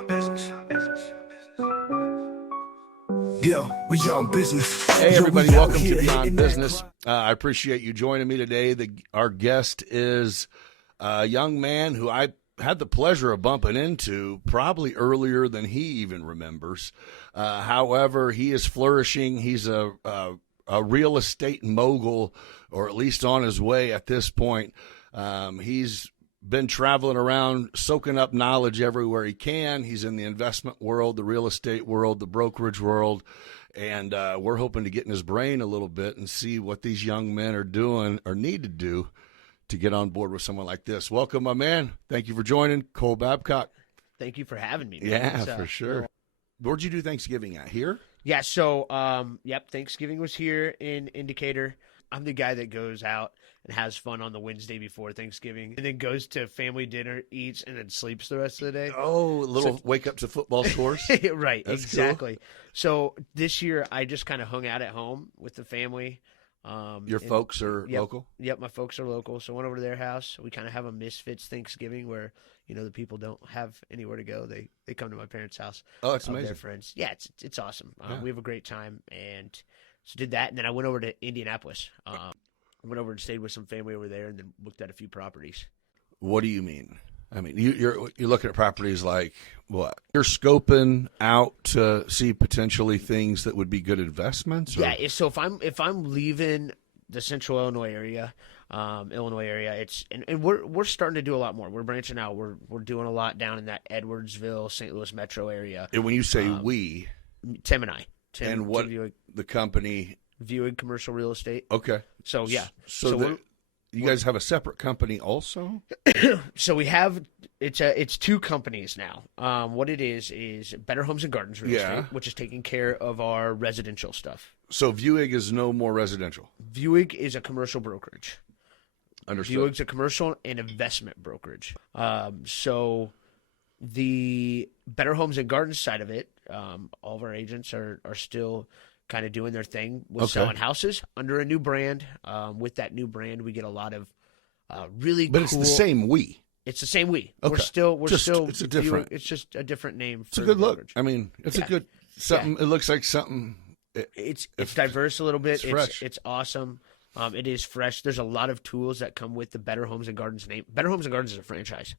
on business. Yo, we on business. Hey, everybody, Yo, we out welcome to here Beyond hitting that Business. I appreciate you joining me today. Our guest is a young man who I had the pleasure of bumping into probably earlier than he even remembers. However, he is flourishing. He's a real estate mogul, or at least on his way at this point. He's been traveling around, soaking up knowledge everywhere he can. He's in the investment world, the real estate world, the brokerage world, and we're hoping to get in his brain a little bit and see what these young men are doing or need to do to get on board with someone like this. Welcome, my man. Thank you for joining, Cole Babcock. Thank you for having me, man. Yeah, for sure. Where'd you do Thanksgiving at? Here? Yeah, so, Thanksgiving was here in Indicator. I'm the guy that goes out and has fun on the Wednesday before Thanksgiving and then goes to family dinner, eats, and then sleeps the rest of the day. Oh, a little wake up to football scores? Right, That's exactly. Cool. So this year I just kind of hung out at home with the family. Your folks are local? Yep, my folks are local. So I went over to their house. We kind of have a Misfits Thanksgiving where, the people don't have anywhere to go. They come to my parents' house. Oh, that's amazing. Their friends. Yeah, it's awesome. Yeah. We have a great time. And so did that. And then I went over to Indianapolis. I went over and stayed with some family over there and then looked at a few properties. What do you mean? I mean, you're looking at properties like what? You're scoping out to see potentially things that would be good investments? Or? Yeah. So if I'm leaving the Central Illinois area, it's and we're starting to do a lot more. We're branching out. We're doing a lot down in that Edwardsville, St. Louis metro area. And when you say we, Tim and I. and what the company? Viewing Commercial Real Estate. Okay. So yeah. So you guys have a separate company also? So we have it's two companies now. What it is Better Homes and Gardens Real Estate, which is taking care of our residential stuff. So Viewig is no more residential. Viewig is a commercial brokerage. Understood. Viewig's a commercial and investment brokerage. So the Better Homes and Gardens side of it, all of our agents are still kind of doing their thing with selling houses under a new brand. With that new brand, we get a lot of really cool. But it's the same we. It's the same we. Okay. We're still. It's a different. It's just a different name. It's a good look. I mean, it's a good something. Yeah. It looks like something. It's diverse a little bit. It's fresh. It's awesome. It is fresh. There's a lot of tools that come with the Better Homes and Gardens name. Better Homes and Gardens is a franchise.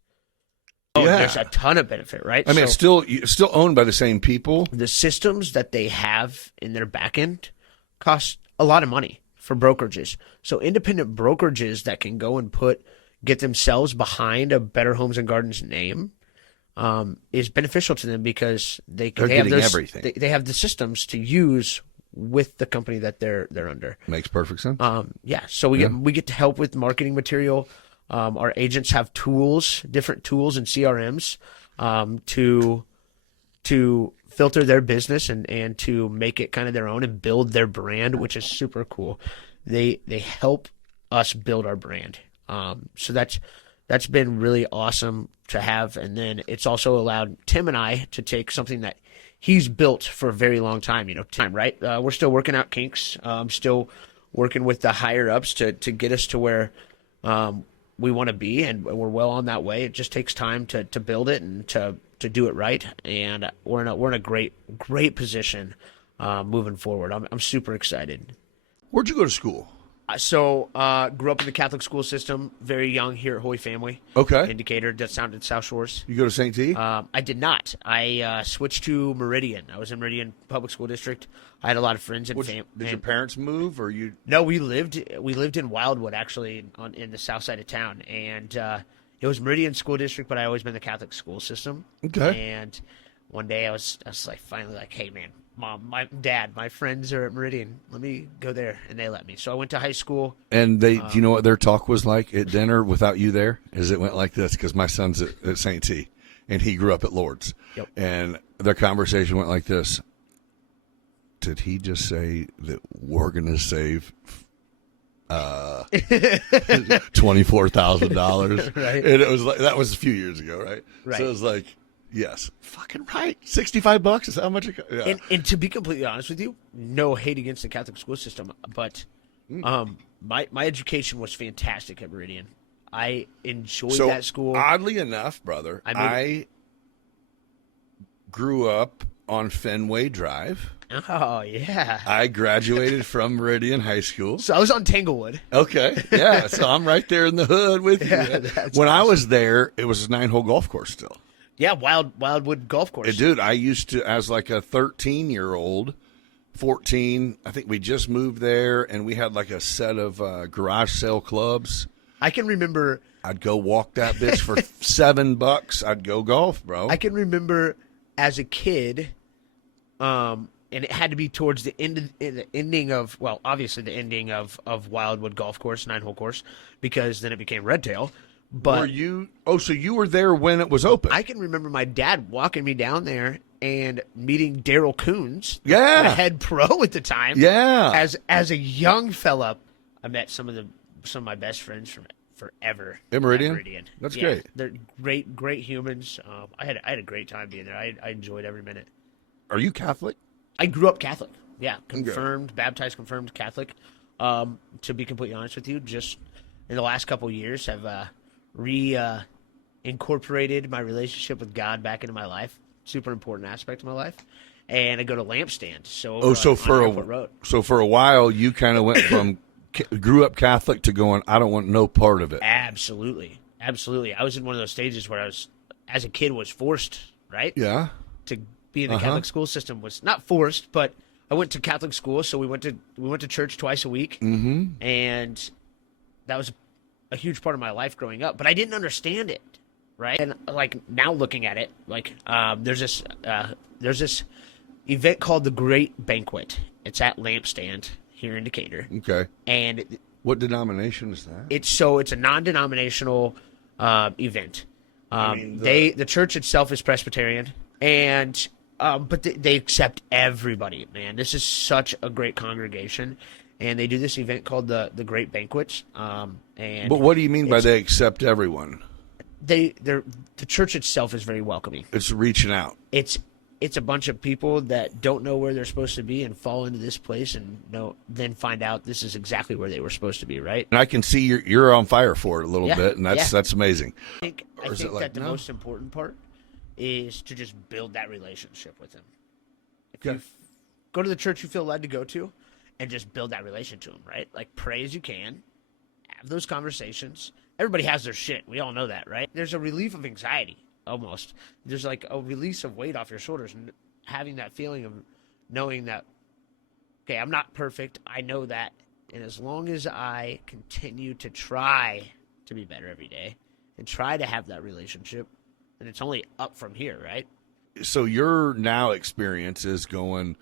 Oh, yeah. There's a ton of benefit, right? I mean, it's still owned by the same people. The systems that they have in their back end cost a lot of money for brokerages. So independent brokerages that can go and get themselves behind a Better Homes and Gardens name is beneficial to them because they have everything. They have the systems to use with the company that they're under. Makes perfect sense. So we get to help with marketing material. Our agents have different tools and CRMs to filter their business and to make it kind of their own and build their brand, which is super cool. They help us build our brand. So that's been really awesome to have. And then it's also allowed Tim and I to take something that he's built for a very long time, right? We're still working out kinks, still working with the higher ups to get us to where we want to be, and we're well on that way. It just takes time to build it and to do it right, and we're in a great position moving forward. I'm super excited. Where'd you go to school? So grew up in the Catholic school system, very young here at Holy Family. Okay. Indicator, that's down in South Shores. You go to St. T? I did not. I switched to Meridian. I was in Meridian Public School District. I had a lot of friends and family. Did your parents move, or you? No, we lived in Wildwood, actually, in the south side of town, and it was Meridian School District, but I always been in the Catholic school system. Okay. And one day I was finally like, hey man, Mom, Dad, my friends are at Meridian. Let me go there, and they let me. So I went to high school. And do you know what their talk was like at dinner without you there? Is it went like this? Because my son's at St. T, and he grew up at Lourdes. Yep. And their conversation went like this. Did he just say that we're going to save $24,000? Right. And it was like, that was a few years ago, right? Right. So it was like, yes, fucking right. $65 is how much it costs. Yeah. And to be completely honest with you, no hate against the Catholic school system, but my education was fantastic at Meridian. I enjoyed that school. Oddly enough, brother, grew up on Fenway Drive. Oh, yeah. I graduated from Meridian High School. So I was on Tanglewood. Okay, yeah. So I'm right there in the hood with Yeah, you. that's When I was there, it was a 9-hole golf course still. Yeah, Wildwood Golf Course. Dude, I used to, as like a 13-year-old, 14, I think we just moved there, and we had like a set of garage sale clubs. I can remember. I'd go walk that bitch for $7. I'd go golf, bro. I can remember as a kid, and it had to be towards the ending of, well, obviously the ending of Wildwood Golf Course, 9-hole course, because then it became Redtail. But were you? Oh, so you were there when it was open? I can remember my dad walking me down there and meeting Daryl Coons, Yeah. the head pro at the time. Yeah. As a young fella, I met some of my best friends from forever. In Meridian? at Meridian. That's Yeah, great. They're great humans. I had a great time being there. I enjoyed every minute. Are you Catholic? I grew up Catholic. Yeah, confirmed, baptized, confirmed Catholic. To be completely honest with you, just in the last couple of years, I've incorporated my relationship with God back into my life. Super important aspect of my life. And I go to Lampstand. So for a while you kind of went from grew up Catholic to going, I don't want no part of it. Absolutely. I was in one of those stages where I was, as a kid, was forced, right? Yeah. To be in the Catholic school system was not forced, but I went to Catholic school, so we went to church twice a week, and that was a huge part of my life growing up. But I didn't understand it, right? And like now looking at it, like there's this event called the Great Banquet. It's at Lampstand here in Decatur. Okay. And what denomination is that? it's a non-denominational event. The church itself is Presbyterian, and but they accept everybody. Man, this is such a great congregation, and they do this event called the Great Banquet. But what do you mean by they accept everyone? The church itself is very welcoming. It's reaching out. It's a bunch of people that don't know where they're supposed to be and fall into this place and then find out this is exactly where they were supposed to be, right? And I can see you're on fire for it a little bit, and that's amazing. I think that the most important part is to just build that relationship with them. If you go to the church you feel led to go to and just build that relationship to them, right? Like pray as you can, have those conversations. Everybody has their shit. We all know that, right? There's a relief of anxiety. Almost. There's like a release of weight off your shoulders and having that feeling of knowing that, okay, I'm not perfect. I know that. And as long as I continue to try to be better every day and try to have that relationship, then it's only up from here, right? So your now experience is going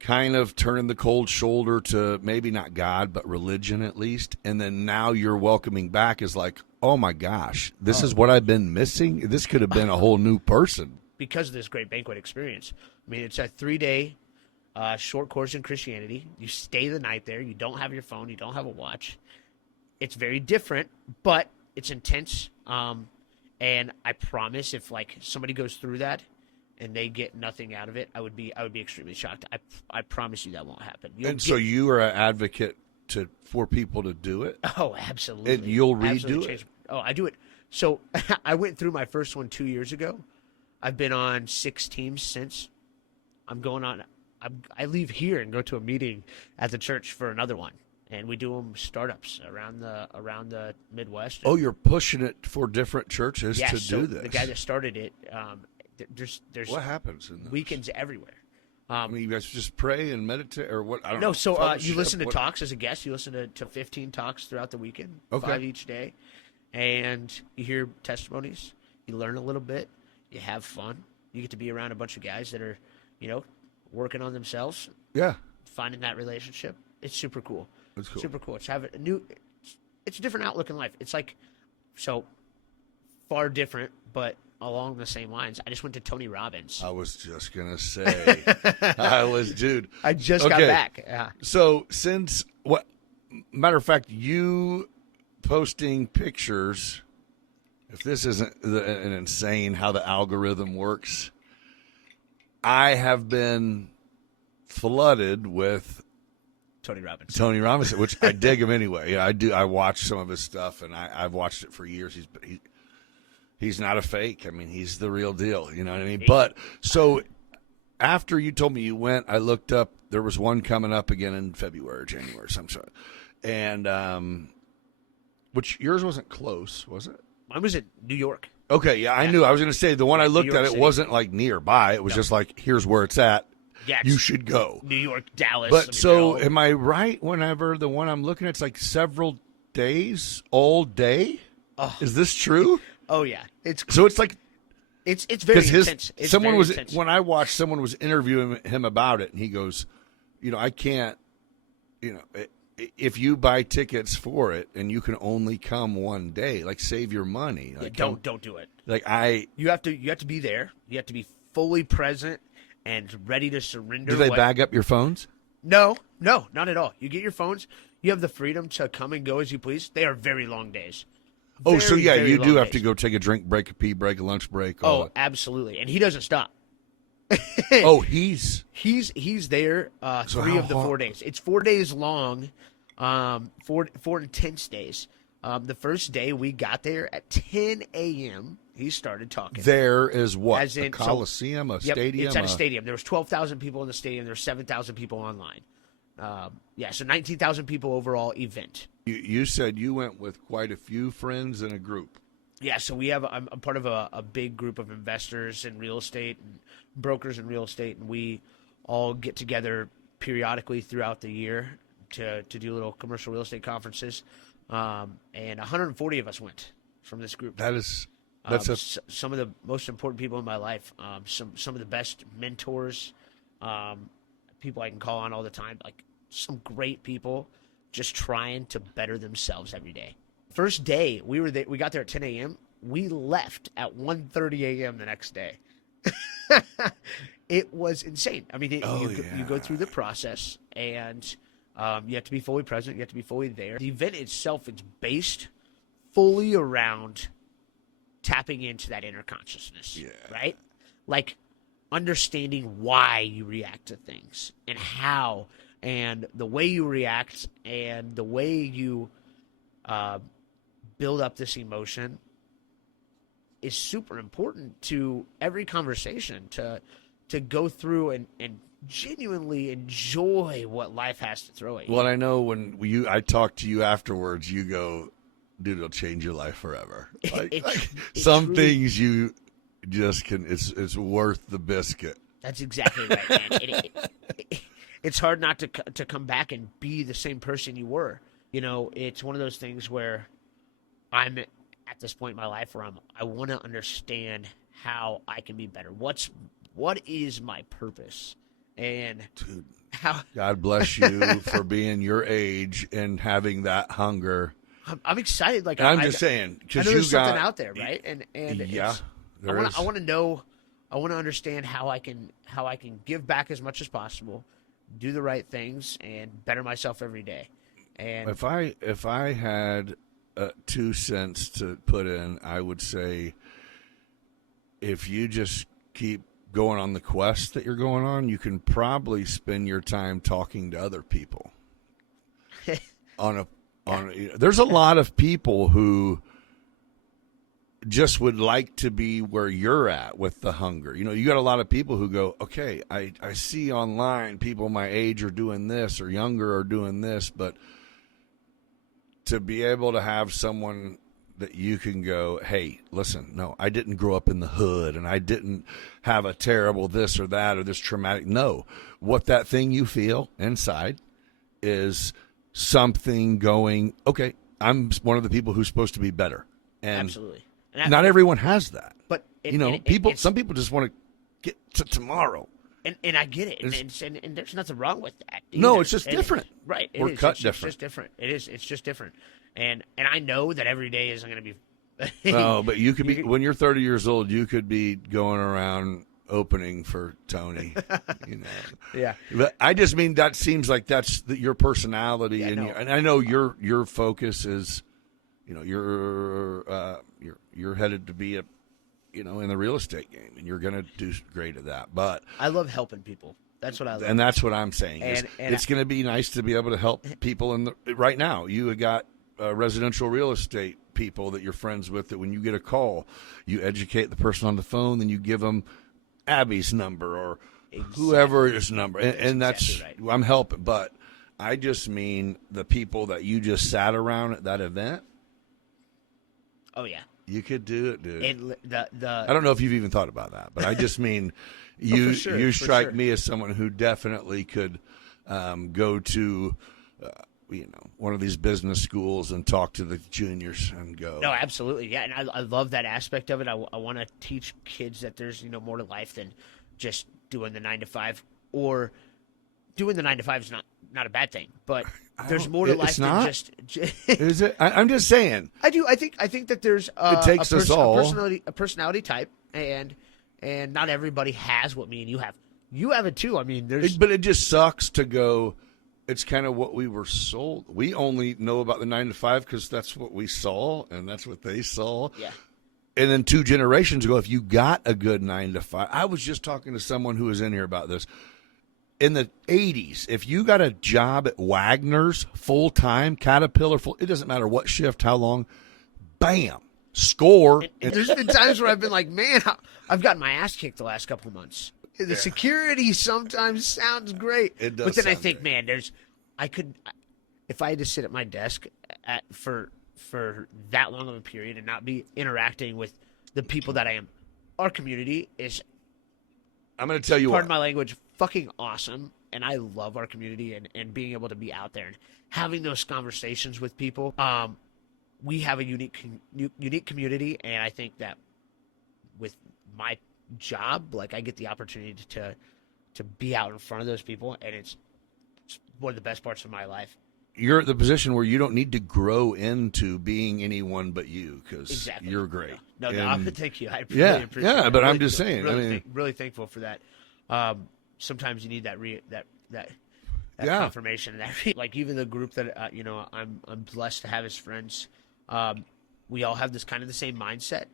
kind of turning the cold shoulder to maybe not God, but religion at least. And then now you're welcoming back is like, oh my gosh, this is what I've been missing. This could have been a whole new person. Because of this Great Banquet experience. I mean, it's a 3-day short course in Christianity. You stay the night there. You don't have your phone. You don't have a watch. It's very different, but it's intense. And I promise if like somebody goes through that and they get nothing out of it, I would be extremely shocked. I promise you that won't happen. So you are an advocate for people to do it? Oh, absolutely. And you'll redo it? Oh, I do it. So I went through my first one 2 years ago. I've been on 6 teams since. I leave here and go to a meeting at the church for another one, and we do them startups around the Midwest. Oh, you're pushing it for different churches to do this. The guy that started it, there's what happens in those? weekends everywhere. I mean, you guys just pray and meditate, or what? I don't No, know. so you listen to talks as a guest. You listen to 15 talks throughout the weekend, 5 each day, and you hear testimonies. You learn a little bit. You have fun. You get to be around a bunch of guys that are, working on themselves. Yeah, finding that relationship. It's super cool. That's cool. Super cool. It's it's a different outlook in life. It's like so far different, but along the same lines. I just went to Tony Robbins. I was just gonna say, dude. I just got back. Yeah. So matter of fact, you posting pictures. If this isn't an insane how the algorithm works, I have been flooded with Tony Robbins, which I dig him anyway. Yeah, I do. I watch some of his stuff, and I've watched it for years. He's not a fake. I mean, he's the real deal. You know what I mean? But so after you told me you went, I looked up. There was one coming up again in February or January, some sort. And which yours wasn't close, was it? Mine was in New York. Okay, yeah, I knew. I was going to say the one I looked at, it City. wasn't like nearby. It was just like, here's where it's at. Yeah, You should go. New York, Dallas. But so, am I right? Whenever the one I'm looking at, it's like several days, all day. Is this true? Oh yeah, it's like it's very intense. It's someone very was intense. when I watched, someone was interviewing him about it, and he goes, I can't, if you buy tickets for it and you can only come one day, like save your money. Like, don't do it. Like you have to be there. You have to be fully present and ready to surrender. Do they bag up your phones? No, not at all. You get your phones. You have the freedom to come and go as you please. They are very long days. So yeah, very you do long have days. to go take a drink break, a pee break, a lunch break. Absolutely. And he doesn't stop. He's there 3 of the 4 days. It's 4 days long, 4 intense days. The first day we got there at 10 a.m., he started talking. There is what? As in, a Coliseum, a stadium? It's at a stadium. There was 12,000 people in the stadium. There were 7,000 people online. So 19,000 people overall event. You said you went with quite a few friends in a group. Yeah, so I'm part of a big group of investors in real estate and brokers in real estate, and we all get together periodically throughout the year to do little commercial real estate conferences. And 140 of us went from this group. That's some of the most important people in my life. Some of the best mentors, people I can call on all the time. Like some great people, just trying to better themselves every day. First day we got there at 10 a.m. We left at 1:30 a.m. the next day. It was insane. I mean, you go through the process, and you have to be fully present. You have to be fully there. The event itself is based fully around tapping into that inner consciousness, right? Like understanding why you react to things and how, and the way you react and the way you build up this emotion is super important to every conversation, to go through and genuinely enjoy what life has to throw at you. Well, I know when I talk to you afterwards, you go, dude, it'll change your life forever. Like some things you just can, it's worth the biscuit. That's exactly right, man. It's hard not to come back and be the same person you were. It's one of those things where I'm at this point in my life where I want to understand how I can be better. What is my purpose? And dude, how God bless you for being your age and having that hunger. I'm excited. Like I'm just saying, because there's something out there, right? And yeah, I want to know. I want to understand how I can give back as much as possible, do the right things, and better myself every day. And if I had 2 cents to put in, I would say, if you just keep going on the quest that you're going on, you can probably spend your time talking to other people. There's a lot of people who just would like to be where you're at with the hunger. You got a lot of people who go, okay, I see online people my age are doing this or younger are doing this, but to be able to have someone that you can go, hey, listen, no, I didn't grow up in the hood and I didn't have a terrible this or that or this traumatic. No, what that thing you feel inside is something going, okay, I'm one of the people who's supposed to be better. And absolutely. Not everyone has that. But some people just want to get to tomorrow. And I get it, and there's nothing wrong with that. No, it's just different, right? We're cut different. It's just different. It's just different, and I know that every day isn't going to be. No, but you could be when you're 30 years old. You could be going around opening for Tony. Yeah. But I just mean that seems like that's your personality, and I know your focus is, you're headed to be in the real estate game, and you're going to do great at that. But I love helping people. That's what I love. And that's what I'm saying. And it's going to be nice to be able to help people right now. You got a residential real estate people that you're friends with that when you get a call, you educate the person on the phone, then you give them Abby's number or whoever's number. And that's exactly right. I'm helping. But I just mean the people that you just sat around at that event. Oh, yeah. You could do it, dude. And I don't know if you've even thought about that, but I just mean you you strike sure. me as someone who definitely could go to one of these business schools and talk to the juniors and go. No, absolutely. Yeah, and I love that aspect of it. I want to teach kids that there's more to life than just doing the 9 to 5, or doing the 9 to 5 is not a bad thing, but there's more to life than just. Is it? I'm just saying. I do. I think that there's it takes us all a personality type, and not everybody has what me and you have. You have it too. I mean, but it just sucks to go. It's kind of what we were sold. We only know about the 9 to 5 because that's what we saw and that's what they saw. Yeah. And then 2 generations ago, if you got a good 9 to 5, I was just talking to someone who was in here about this. In the 80s, if you got a job at Wagner's full-time, Caterpillar, it doesn't matter what shift, how long, bam, score. And there's been times where I've been like, man, I've gotten my ass kicked the last couple of months. The security sometimes sounds great. It does. But then I think, great. man, if I had to sit at my desk for that long of a period and not be interacting with the people that I am, our community is, I'm going to tell you pardon what. my language, fucking awesome. And I love our community and being able to be out there and having those conversations with people. We have a unique community, and I think that with my job, like, I get the opportunity to be out in front of those people, and it's one of the best parts of my life. You're at the position where you don't need to grow into being anyone but you because you're great. No, thank you. I really appreciate it. Yeah, but I'm just saying. Really, really thankful for that. Sometimes you need that confirmation. Like, even the group that I'm blessed to have as friends. We all have this kind of the same mindset,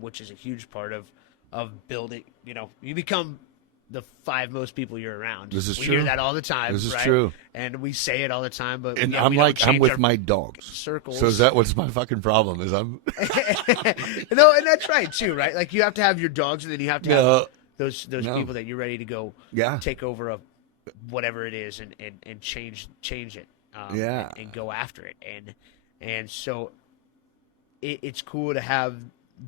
which is a huge part of building. You become the 5 most people you're around. This is we true. hear that all the time. This is right? true. And we say it all the time. But I'm with my dogs. Circles. So is that what's my fucking problem? Is I'm no, and that's right too, right? Like, you have to have your dogs, and then you have to have those people that you're ready to go take over of whatever it is and change it. And go after it. And so it's cool to have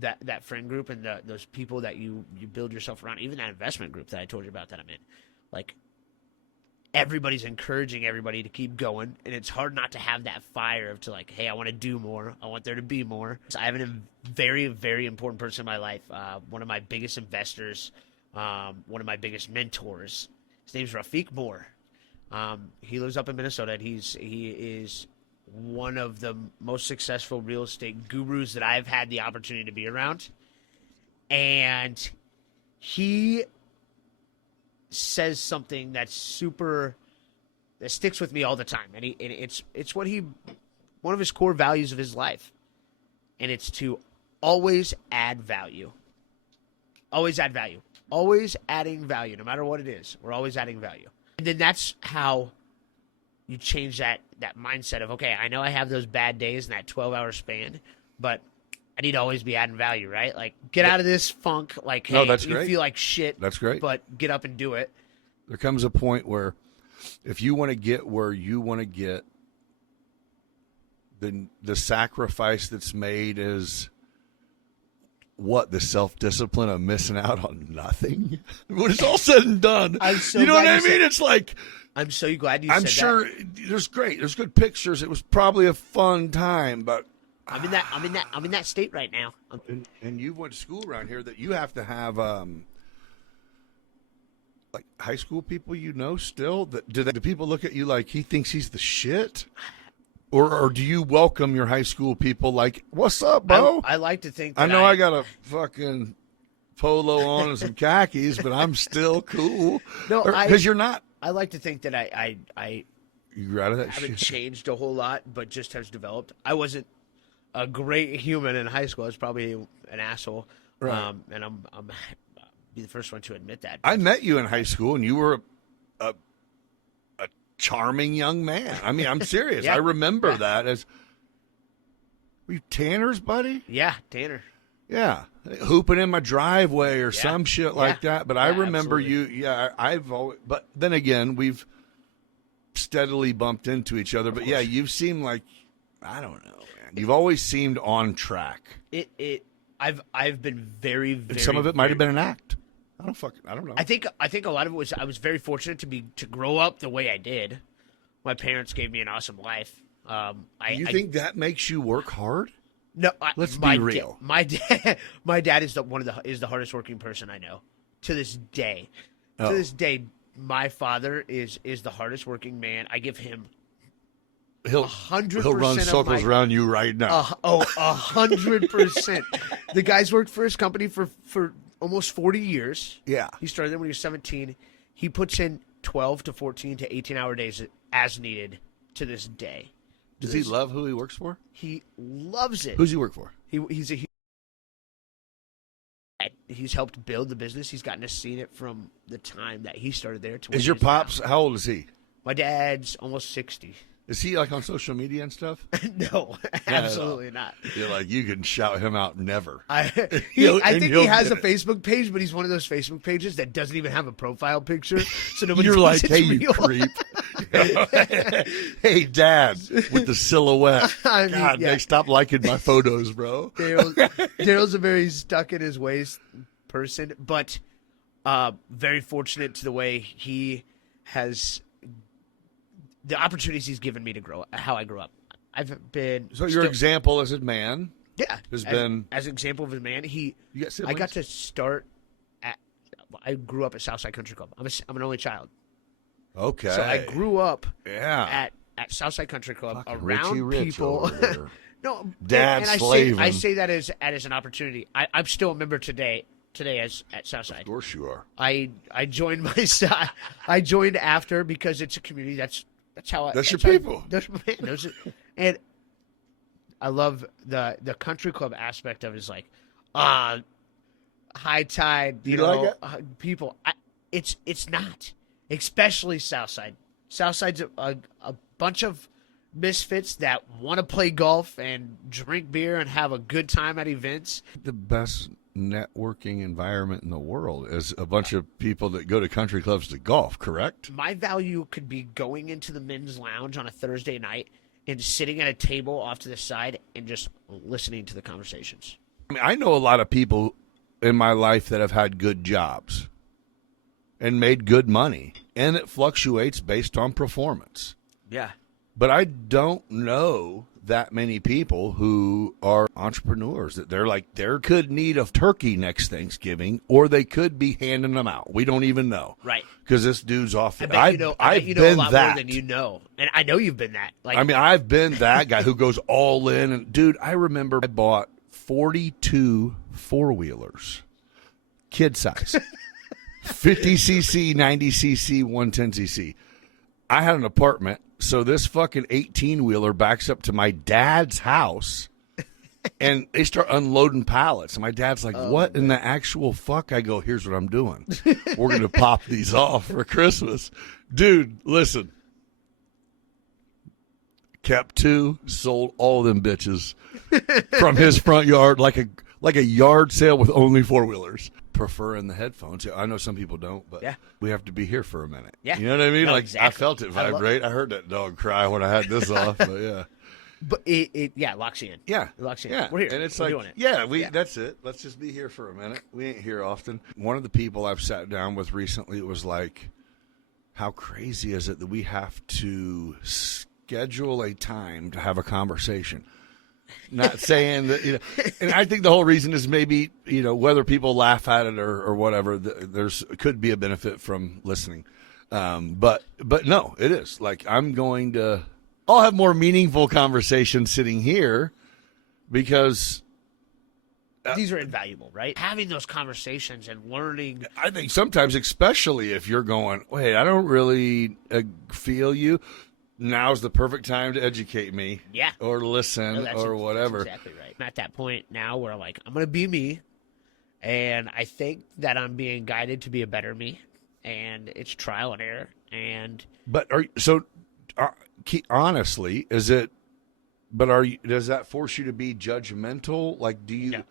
that friend group and those people that you build yourself around, even that investment group that I told you about that I'm in. Like, everybody's encouraging everybody to keep going, and it's hard not to have that fire of like, hey, I want to do more. I want there to be more. So I have a very, very important person in my life, one of my biggest investors, one of my biggest mentors. His name's Rafiq Moore. He lives up in Minnesota, and he is one of the most successful real estate gurus that I've had the opportunity to be around. And he says something that sticks with me all the time. And it's one of his core values of his life. And it's to always add value. Always add value. Always adding value, no matter what it is. We're always adding value. And then that's how you change that mindset of, okay, I know I have those bad days in that 12-hour span, but I need to always be adding value, right? Like, get out of this funk. Like, hey, that's you great. feel like shit. That's great. But get up and do it. There comes a point where if you want to get where you want to get, then the sacrifice that's made is the self-discipline of missing out on nothing when it's all said and done. You know what I mean? It's like, I'm so glad you said that. I'm sure there's good pictures. It was probably a fun time, but I'm in that state right now. And you went to school around here that you have to have like high school people still. Do people look at you like he thinks he's the shit? Or do you welcome your high school people like, what's up, bro? I like to think that I know I got a fucking polo on and some khakis, but I'm still cool. No, because you're not. I like to think that you're out of that haven't shit. changed a whole lot, but just has developed. I wasn't a great human in high school. I was probably an asshole, right. And I'm be the first one to admit that. I met you in high school, and you were a charming young man. I mean, I'm serious. Yeah. I remember that as. Were you Tanner's buddy? Yeah, Tanner. Yeah, hooping in my driveway or some shit like that. But I remember absolutely. you. Yeah, I've always. But then again, we've steadily bumped into each other. But yeah, you've seemed like, I don't know, man. You've always seemed on track. I've been very, very. And some of it might have been an act. I don't know. I think a lot of it was I was very fortunate to grow up the way I did. My parents gave me an awesome life. Do you think that makes you work hard? No, Let's be real. My dad is the hardest working person I know to this day. Oh. To this day, my father is the hardest working man. I give him He'll 100%. run circles around you right now. 100%. The guy's worked for his company for almost 40 years. Yeah. He started there when he was 17. He puts in 12 to 14 to 18-hour days as needed to this day. Does he love who he works for? He loves it. Who's he work for? He's helped build the business. He's gotten to see it from the time that he started there to when Is your pops, how old is he? My dad's almost 60. Is he like on social media and stuff? No, absolutely not. You're like, you can shout him out never. I think he has a Facebook page, but he's one of those Facebook pages that doesn't even have a profile picture, so nobody You're thinks like, it's hey, you real. creep. Hey, Dad, with the silhouette. I mean, God, yeah. they stop liking my photos, bro. Daryl's a very stuck in his ways person, but very fortunate to the way he has the opportunities he's given me to grow, how I grew up. I've been So your example as a man, as an example of a man. You got I siblings? got to start at. I grew up at Southside Country Club. I'm an only child. Okay. So I grew up at Southside Country Club Fucking around Richie Rich people. over there. No, Dad and I slaving. say that as an opportunity. I'm still a member today as at Southside. Of course you are. I joined my side. I joined after because it's a community. That's how. That's your people. And I love the country club aspect of it is like, high tide. You know, like people. It's not, especially Southside. Southside's a bunch of misfits that want to play golf and drink beer and have a good time at events. The best networking environment in the world is a bunch of people that go to country clubs to golf, correct? My value could be going into the men's lounge on a Thursday night and sitting at a table off to the side and just listening to the conversations. I mean, I know a lot of people in my life that have had good jobs and made good money, and it fluctuates based on performance. Yeah. But I don't know that many people who are entrepreneurs that they're like, there could need a turkey next Thanksgiving, or they could be handing them out. We don't even know. Right. Because this dude's off. I bet you know a lot more than you know. And I know you've been that. Like, I mean, I've been that guy who goes all in. And dude, I remember I bought 42 four-wheelers, kid size, 50cc, 90cc, 110cc. I had an apartment. So this fucking 18-wheeler backs up to my dad's house, and they start unloading pallets. And my dad's like, what in the actual fuck? I go, here's what I'm doing. We're going to pop these off for Christmas. Dude, listen. Kept 2, sold all of them bitches from his front yard like a yard sale with only four-wheelers. Preferring the headphones. I know some people don't, but we have to be here for a minute. Yeah. You know what I mean? No, like exactly. I felt it vibrate. I heard that dog cry when I had this off, but yeah. But it locks you in. Yeah. It locks you in. Yeah. We're here. And it's We're like, doing it. yeah, that's it. Let's just be here for a minute. We ain't here often. One of the people I've sat down with recently was like, how crazy is it that we have to schedule a time to have a conversation? Not saying that, and I think the whole reason is maybe, whether people laugh at it or whatever, could be a benefit from listening. But no, it is like I'll have more meaningful conversations sitting here because these are invaluable, right? Having those conversations and learning. I think sometimes, especially if you're going, wait, I don't really feel you. Now's the perfect time to educate me, or listen, or whatever. That's exactly right. I'm at that point now where I'm going to be me, and I think that I'm being guided to be a better me, and it's trial and error. Honestly, is it But does that force you to be judgmental? Like, do you? No.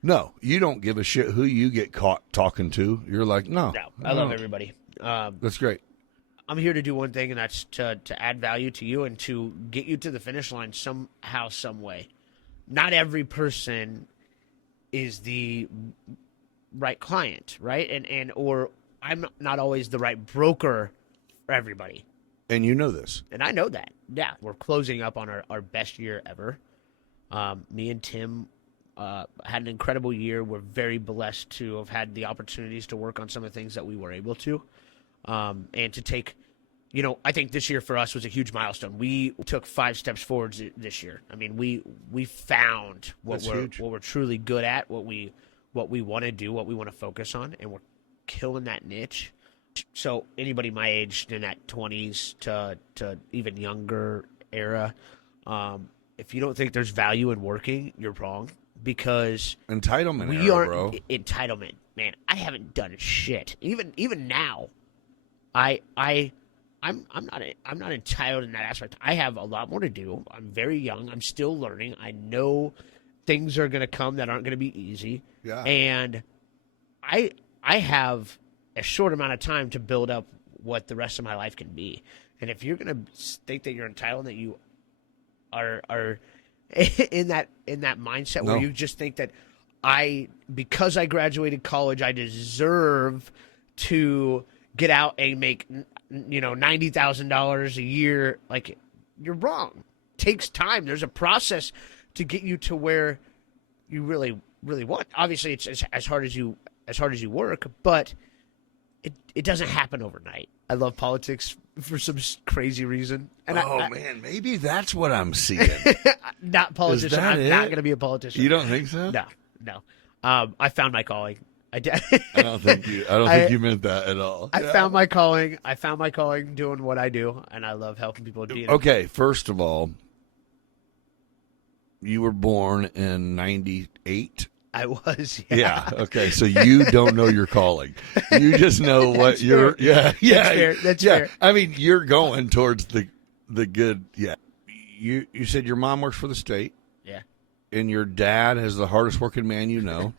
No, you don't give a shit who you get caught talking to. You're like, no. I love everybody. That's great. I'm here to do one thing, and that's to add value to you and to get you to the finish line somehow, some way. Not every person is the right client, right? And or I'm not always the right broker for everybody. And you know this. And I know that. Yeah, we're closing up on our best year ever. Me and Tim had an incredible year. We're very blessed to have had the opportunities to work on some of the things that we were able to. And to take, I think this year for us was a huge milestone. We took 5 steps forward this year. I mean, we found what we're truly good at, what we want to do, what we want to focus on, and we're killing that niche. So anybody my age in that 20s to even younger era, if you don't think there's value in working, you're wrong. Because entitlement, bro. Entitlement, man. I haven't done shit. Even now, I'm not entitled in that aspect. I have a lot more to do. I'm very young. I'm still learning. I know things are going to come that aren't going to be easy. Yeah. And I have a short amount of time to build up what the rest of my life can be. And if you're going to think that you're entitled, that you are in that mindset where you just think that because I graduated college, I deserve to get out and make $90,000 a year, like, you're wrong. It takes time. There's a process to get you to where you really, really want. Obviously, it's as hard as you work, but it doesn't happen overnight. I love politics for some crazy reason. And man, maybe that's what I'm seeing. Not politician. I'm not going to be a politician. You don't think so? No. I found my calling. I did. I don't think you meant that at all. I found my calling. I found my calling doing what I do, and I love helping people do it. Okay, first of all, you were born in 98. I was, yeah. Okay, so you don't know your calling. You just know what you're. Fair. Yeah. That's fair. I mean, you're going towards the good. Yeah. You said your mom works for the state. Yeah. And your dad is the hardest working man you know.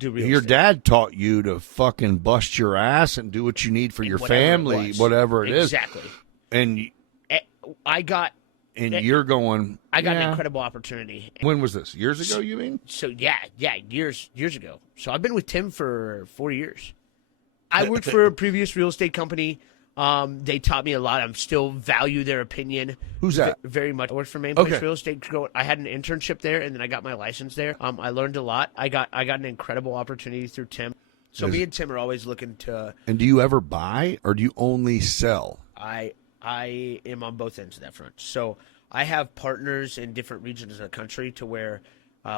Your dad taught you to fucking bust your ass and do what you need for your family, whatever it is. Exactly. And I got. And you're going. I got an incredible opportunity. When was this? Years ago, you mean? So yeah, years ago. So I've been with Tim for 4 years. I worked for a previous real estate company. They taught me a lot. I still value their opinion. Who's that? Very much. I worked for Main Place Real Estate. I had an internship there, and then I got my license there. I learned a lot. I got an incredible opportunity through Tim. So me and Tim are always looking to. And do you ever buy, or do you only sell? I am on both ends of that front. So I have partners in different regions of the country to where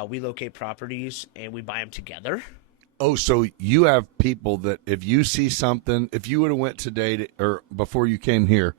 we locate properties and we buy them together. Oh, so you have people that if you see something, if you would have went today or before you came here,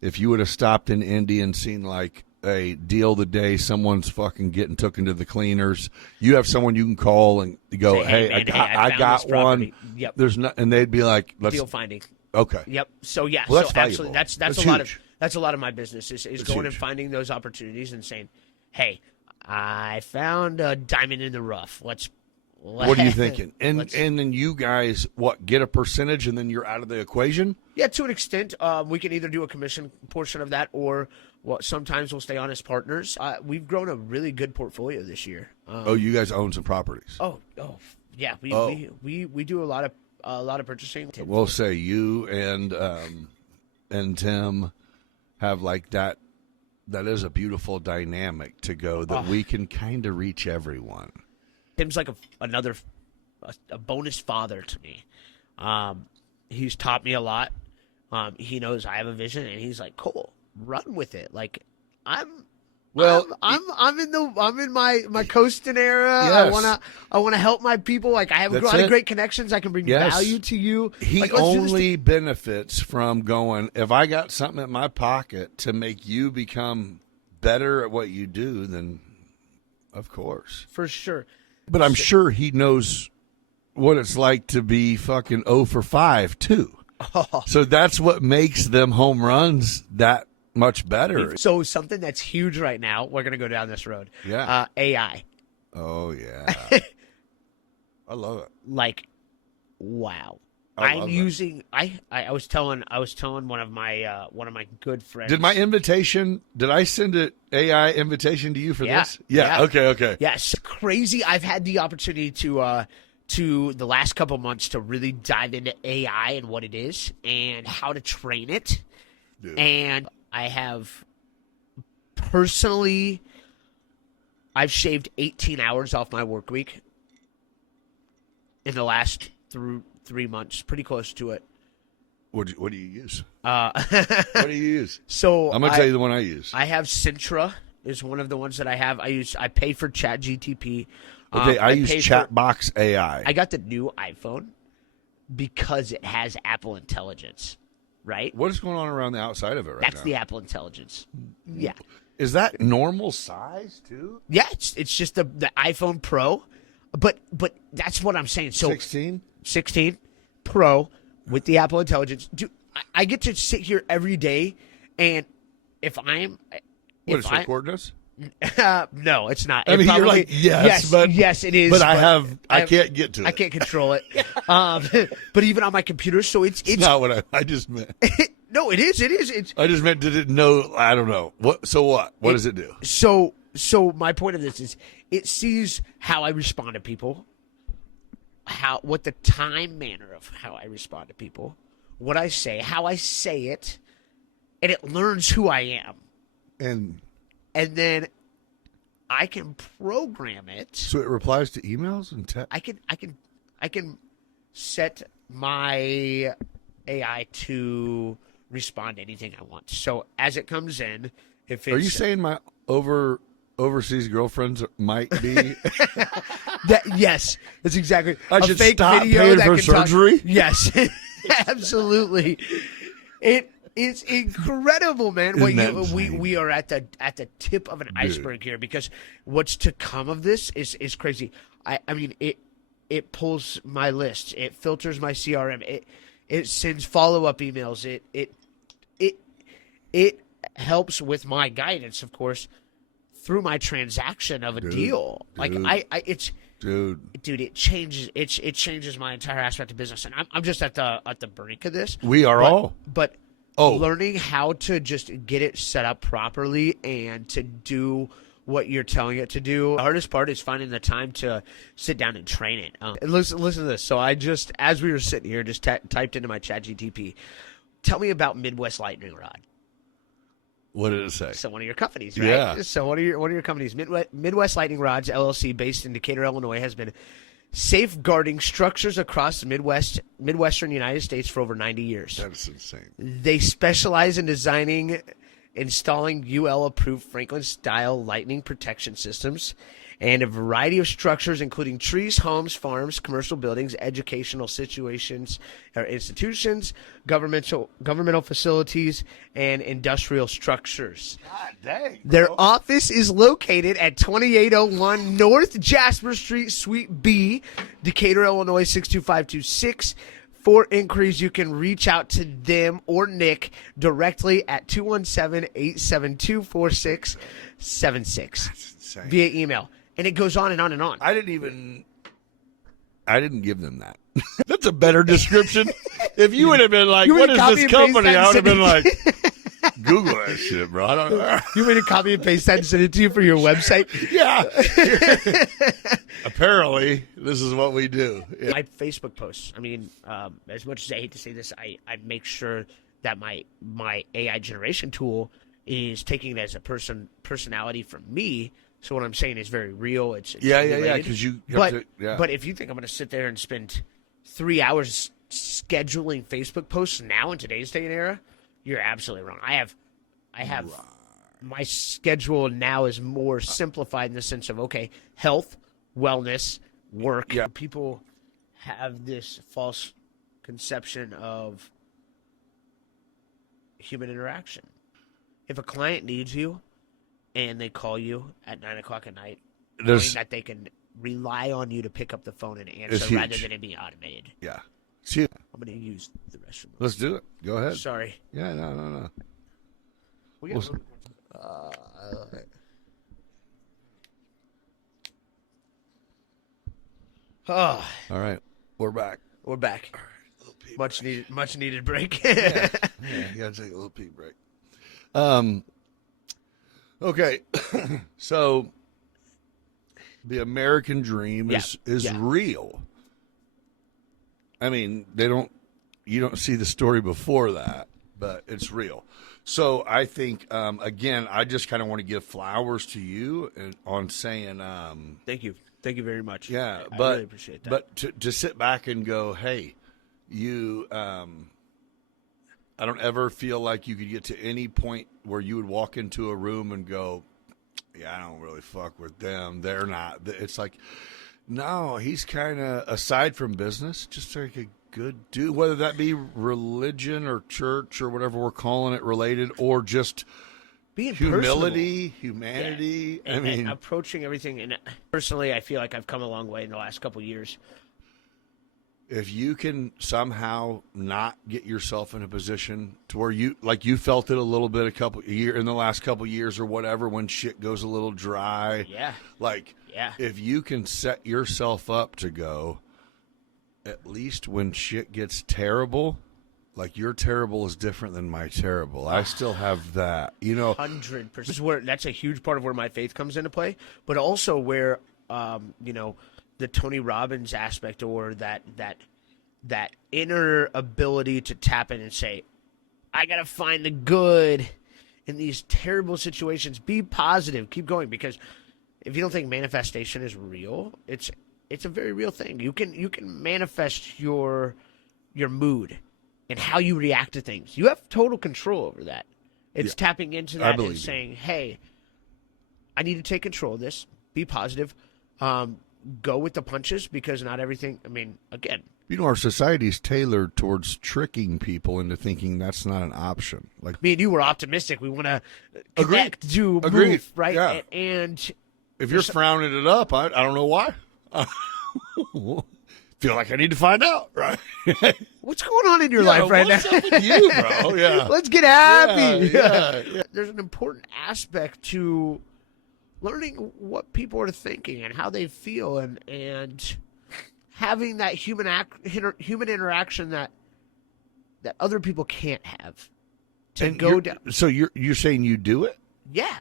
if you would have stopped in Indy and seen like a deal of the day, someone's fucking getting took into the cleaners, you have someone you can call and go, say, hey, man, I got one. Yep. There's not, and they'd be like, let's deal finding. Okay. Yep. So yeah. Well, that's so valuable. absolutely, that's huge. a lot of my business is going huge. and finding those opportunities and saying, hey, I found a diamond in the rough. What are you thinking? And then you guys get a percentage and then you're out of the equation? Yeah, to an extent. We can either do a commission portion of that or sometimes we'll stay on as partners. We've grown a really good portfolio this year. You guys own some properties. Oh yeah. We do a lot of purchasing. We'll say you and Tim have like that. That is a beautiful dynamic to go that we can kind of reach everyone. Tim's like a bonus father to me. He's taught me a lot. He knows I have a vision, and he's like, "Cool, run with it." Like I'm in my coasting era. Yes. I wanna help my people. Like I have a lot of great connections. I can bring value to you. He like, only benefits from going. If I got something in my pocket to make you become better at what you do, then of course, for sure. But I'm sure he knows what it's like to be fucking 0 for 5 too. So that's what makes them home runs that much better. So something that's huge right now, we're going to go down this road. Yeah. AI. Oh yeah. I love it. Like, wow. I I'm love using. I was telling one of my good friends. Did my invitation? Did I send an AI invitation to you for this? Yeah. Okay. Yeah, it's crazy. I've had the opportunity to the last couple months to really dive into AI and what it is and how to train it. Dude. And I have personally, I've shaved 18 hours off my work week in the last 3 months, pretty close to it. What do you use? What What do you use? So I'm gonna tell you the one I use. I have Sintra is one of the ones that I have. I pay for ChatGTP. Okay, I use pay Chatbox AI. I got the new iPhone because it has Apple Intelligence, right? What is going on around the outside of it right That's now? the Apple Intelligence. Yeah. Is that normal size too? Yeah, it's just the iPhone Pro. But that's what I'm saying. So 16 Pro with the Apple Intelligence. Dude, I get to sit here every day, and if I'm... What is recording us? No, it's not. I mean, you're like, yes, but yes, it is. But I can't get to it. I can't control it. But even on my computer, so it's not what I just meant. No, it is. It's I just meant did it know? I don't know. What? So what? What does it do? So my point of this is it sees how I respond to people, what the time manner of how I respond to people, what I say, how I say it, and it learns who I am. And then I can program it. So it replies to emails and text. I can set my AI to respond to anything I want. So as it comes in, if it's, are you saying my overseas girlfriends might be? Yes, that's exactly. I a should fake stop video paying that for can talk- surgery? Yes, absolutely. It's incredible, man. We are at the tip of an iceberg here, because what's to come of this is crazy. I mean it pulls my lists, it filters my CRM, it sends follow-up emails, it helps with my guidance, of course, through my transaction of a deal. Like Dude, it changes my entire aspect of business, and I'm just at the brink of this. We are all. But learning how to just get it set up properly and to do what you're telling it to do. The hardest part is finding the time to sit down and train it. And listen to this. So I just, as we were sitting here, just typed into my ChatGTP, tell me about Midwest Lightning Rod. What did it say? So one of your companies, right? Yeah. So one of your companies, Midwest Lightning Rods LLC, based in Decatur, Illinois, has been safeguarding structures across the Midwestern United States for over 90 years. That's insane. They specialize in installing UL-approved Franklin-style lightning protection systems and a variety of structures, including trees, homes, farms, commercial buildings, educational situations or institutions, governmental facilities, and industrial structures. God dang. Their office is located at 2801 North Jasper Street, Suite B, Decatur, Illinois 62526. For inquiries, you can reach out to them or Nick directly at 217-872-4676 via email. And it goes on and on and on. I didn't give them that. That's a better description. If you would have been like, what is this company? I would have been like, Google that shit, bro. I don't know. You want me to copy and paste that and send it to you for your website? Yeah. Apparently, this is what we do. Yeah. My Facebook posts, I mean, as much as I hate to say this, I make sure that my AI generation tool is taking it as a personality from me. So what I'm saying is very real. It's yeah. related. Because you but, have to, yeah. But if you think I'm going to sit there and spend 3 hours scheduling Facebook posts now in today's day and era, you're absolutely wrong. I have my schedule now is more simplified in the sense of, okay, health, wellness, work. Yeah. People have this false conception of human interaction. If a client needs you and they call you at 9 o'clock at night, knowing that they can rely on you to pick up the phone and answer rather than it being automated. Yeah. See, I'm going to use the restroom. let's do it. Go ahead. Sorry. Yeah, no. We got Oh, All right, we're back. we're back. All right, little pee Much needed break. Yeah, you gotta take a little pee break. Okay, so the American dream is Yeah. real. I mean, you don't see the story before that, but it's real. So I think, again, I just kind of want to give flowers to you on saying, Thank you very much. yeah, I but really appreciate that. But to sit back and go, hey, you, I don't ever feel like you could get to any point where you would walk into a room and go, yeah, I don't really fuck with them. They're not. It's like, no, he's kind of, aside from business, just like a good dude, whether that be religion or church or whatever we're calling it related, or just Being humility, personable. humanity. Yeah. I mean, and approaching everything. And personally, I feel like I've come a long way in the last couple of years. if you can somehow not get yourself in a position to where you felt it a little bit in the last couple years or whatever, when shit goes a little dry. Yeah. Yeah. If you can set yourself up to go, at least when shit gets terrible, like your terrible is different than my terrible. I still have that, 100%. That's a huge part of where my faith comes into play, but also where, the Tony Robbins aspect, or that inner ability to tap in and say, I got to find the good in these terrible situations. Be positive. Keep going. Because if you don't think manifestation is real, it's a very real thing. You can manifest your mood and how you react to things. You have total control over that. It's tapping into that and saying, hey, I need to take control of this. Be positive. Go with the punches, because not everything, again. Our society's tailored towards tricking people into thinking that's not an option. Like, Me and you were optimistic. We want to connect, Agreed. move, right? Yeah. And if you're frowning it up, I don't know why. Feel like I need to find out, right? what's going on in your life right what's now? up with you, bro? Yeah. Let's get happy. Yeah. There's an important aspect to learning what people are thinking and how they feel, and having that human interaction that other people can't have. So you're saying you do it? Yeah.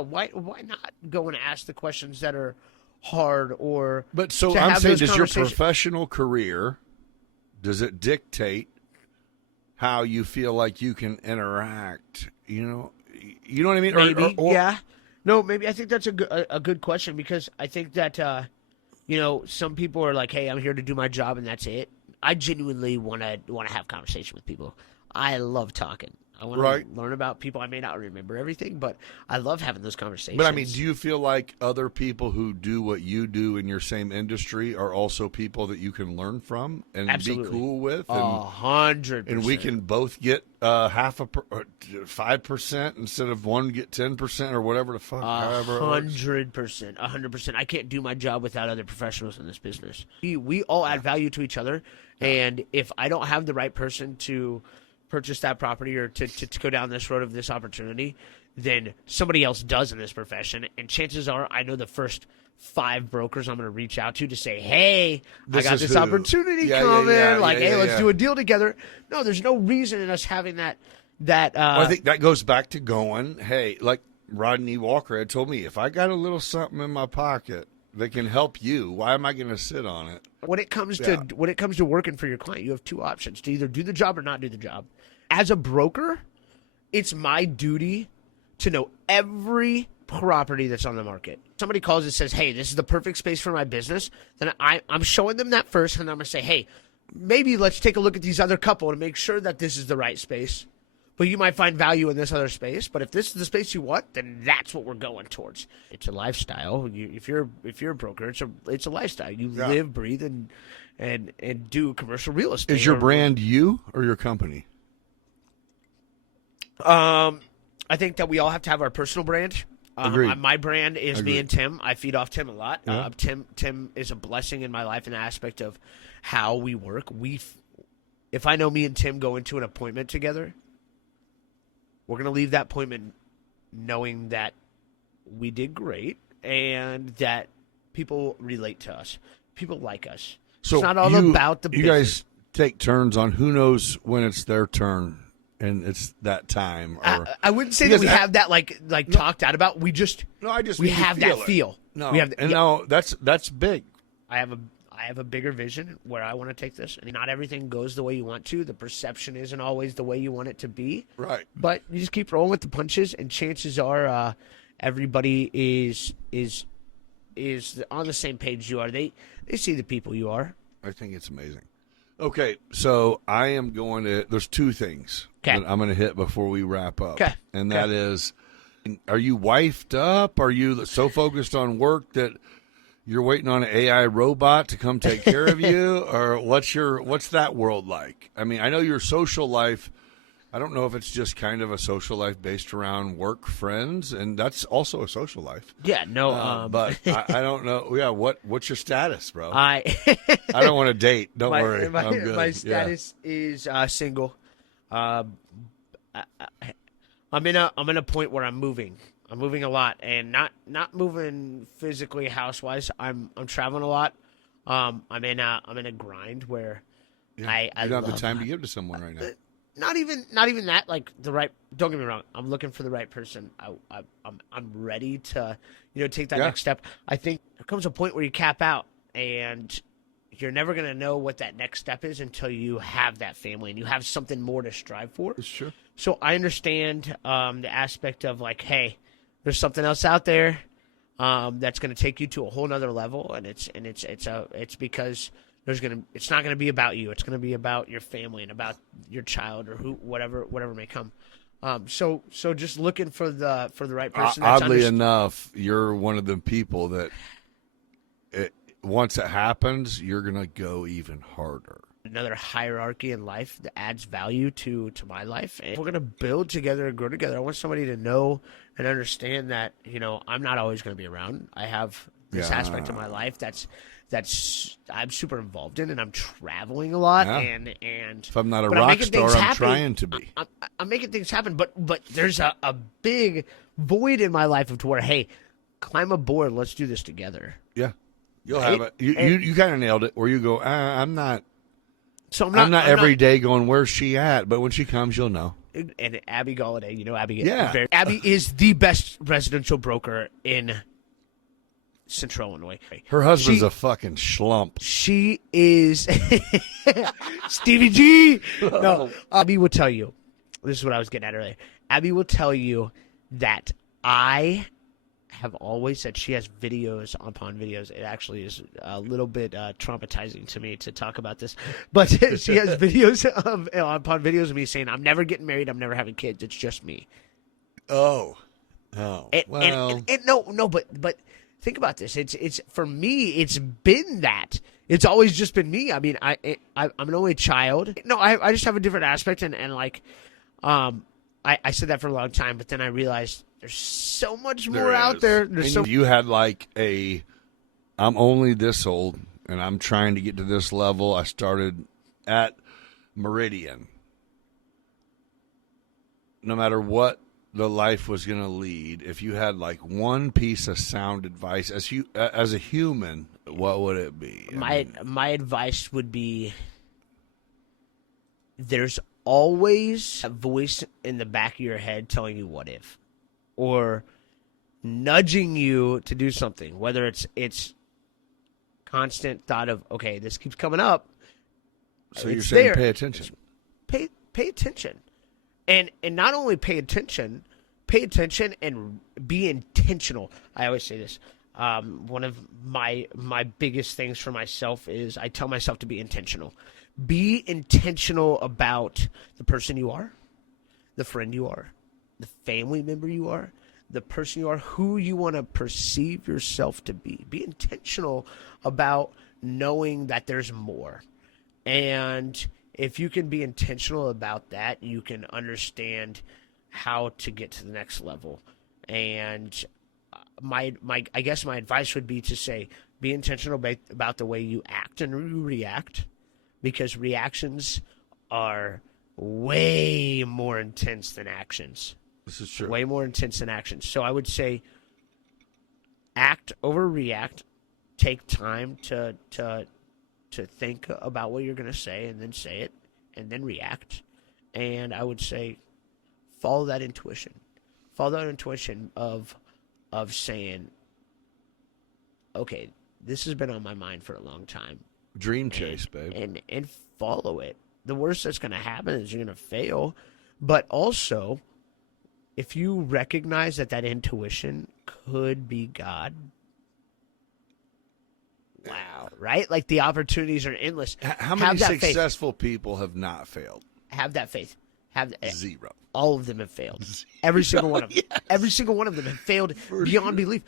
Why not go and ask the questions that are hard, or But so to I'm have saying, those does your conversations- professional career, does it dictate how you feel like you can interact? You know what I mean? Maybe, Or- yeah. No, maybe. I think that's a good question, because I think that some people are like, "Hey, I'm here to do my job, and that's it." I genuinely want to have conversation with people. I love talking. I want to learn about people. I may not remember everything, but I love having those conversations. But do you feel like other people who do what you do in your same industry are also people that you can learn from and Absolutely. be cool with? 100%. And we can both get 5% instead of one get 10% or whatever the fuck. 100%. 100%. I can't do my job without other professionals in this business. We all add value to each other, and if I don't have the right person to purchase that property, or to go down this road of this opportunity, then somebody else does in this profession. And chances are I know the first 5 brokers I'm going to reach out to say, hey, I got this opportunity coming. Let's do a deal together. No, there's no reason in us having that. I think that goes back to going, hey, like Rodney Walker had told me, if I got a little something in my pocket that can help you, why am I going to sit on it? When it comes to working for your client, you have 2 options: to either do the job or not do the job. As a broker, it's my duty to know every property that's on the market. Somebody calls and says, hey, this is the perfect space for my business, then I'm showing them that first, and I'm going to say, hey, maybe let's take a look at these other couple and make sure that this is the right space. But you might find value in this other space. But if this is the space you want, then that's what we're going towards. It's a lifestyle. If you're a broker, it's a lifestyle. You live, breathe, and do commercial real estate. Is your brand you or your company? I think that we all have to have our personal brand. Agreed. My brand is Agreed. me and Tim. I feed off Tim a lot. Yeah. Tim is a blessing in my life in the aspect of how we work. If I know me and Tim go into an appointment together, we're going to leave that appointment knowing that we did great and that people relate to us. People like us. So it's not all about the you business. guys take turns on who knows when it's their turn and it's that time. Or I wouldn't say that we have that like talked out about. We just we have that feel. No, we have no, that's big. I have a bigger vision where I want to take this. And not everything goes the way you want to. The perception isn't always the way you want it to be. Right. But you just keep rolling with the punches, and chances are everybody is on the same page you are. They see the people you are. I think it's amazing. Okay, so I am going to. There's two things that I'm going to hit before we wrap up, and that is, are you wifed up? Are you so focused on work that you're waiting on an AI robot to come take care of you, or what's that world like? I mean, I know your social life. I don't know if it's just kind of a social life based around work, friends, and that's also a social life. Yeah, no, but I don't know. Yeah, what's your status, bro? I don't want to date. Don't worry, I'm good. My status is single. I'm in a point where I'm moving. I'm moving a lot, and not moving physically, house-wise. I'm traveling a lot. I'm in a grind where I you don't have the time to give to someone right now. Not even that. Like the right. Don't get me wrong. I'm looking for the right person. I'm ready to take that next step. I think there comes a point where you cap out, and you're never gonna know what that next step is until you have that family and you have something more to strive for. Sure. So I understand the aspect of like, hey, there's something else out there that's going to take you to a whole nother level, and it's because it's not going to be about you. It's going to be about your family and about your child or whatever may come. So just looking for the right person. Oddly enough, you're one of the people that once it happens, you're going to go even harder. Another hierarchy in life that adds value to my life. And we're going to build together and grow together. I want somebody to know and understand that, I'm not always going to be around. I have this aspect of my life that's I'm super involved in, and I'm traveling a lot. Yeah. And if I'm not a rock star, I'm trying to be. I'm making things happen, but there's a big void in my life of to where, hey, climb aboard. Let's do this together. Yeah. You'll have it. You kind of nailed it where you go, I'm not. So I'm not every day going, where's she at? But when she comes, you'll know. And Abby Galladay, Abby. Yeah. Abby is the best residential broker in Central Illinois. Her husband's a fucking schlump. She is Stevie G. No, Abby will tell you. This is what I was getting at earlier. Abby will tell you that I have always said she has videos upon videos. It actually is a little bit traumatizing to me to talk about this, but she has videos upon videos of me saying, "I'm never getting married. I'm never having kids. It's just me." Oh, well, but think about this. It's for me. It's been that. It's always just been me. I mean, I'm an only child. No, I just have a different aspect, and like, I said that for a long time, but then I realized there's so much more out there. You had like I'm only this old, and I'm trying to get to this level. I started at Meridian. No matter what the life was going to lead, if you had like one piece of sound advice as a human, what would it be? My advice would be, there's always a voice in the back of your head telling you what if, or nudging you to do something, whether it's constant thought of, okay, this keeps coming up. So you're saying pay attention. Pay attention. And not only pay attention and be intentional. I always say this. One of my biggest things for myself is I tell myself to be intentional. Be intentional about the person you are, the friend you are, the family member you are, the person you are, who you want to perceive yourself to be. Be intentional about knowing that there's more. And if you can be intentional about that, you can understand how to get to the next level. And I guess my advice would be to say, be intentional about the way you act and react, because reactions are way more intense than actions. This is true. Way more intense than actions. So I would say act over react. Take time to think about what you're going to say and then say it and then react. And I would say follow that intuition. Follow that intuition of saying, okay, this has been on my mind for a long time. Dream chase, babe. And follow it. The worst that's going to happen is you're going to fail. But also, if you recognize that intuition could be God, wow, right? Like the opportunities are endless. How many successful people have not failed? Have that faith. Zero. All of them have failed. Every single one of them. Yes. Every single one of them have failed beyond belief.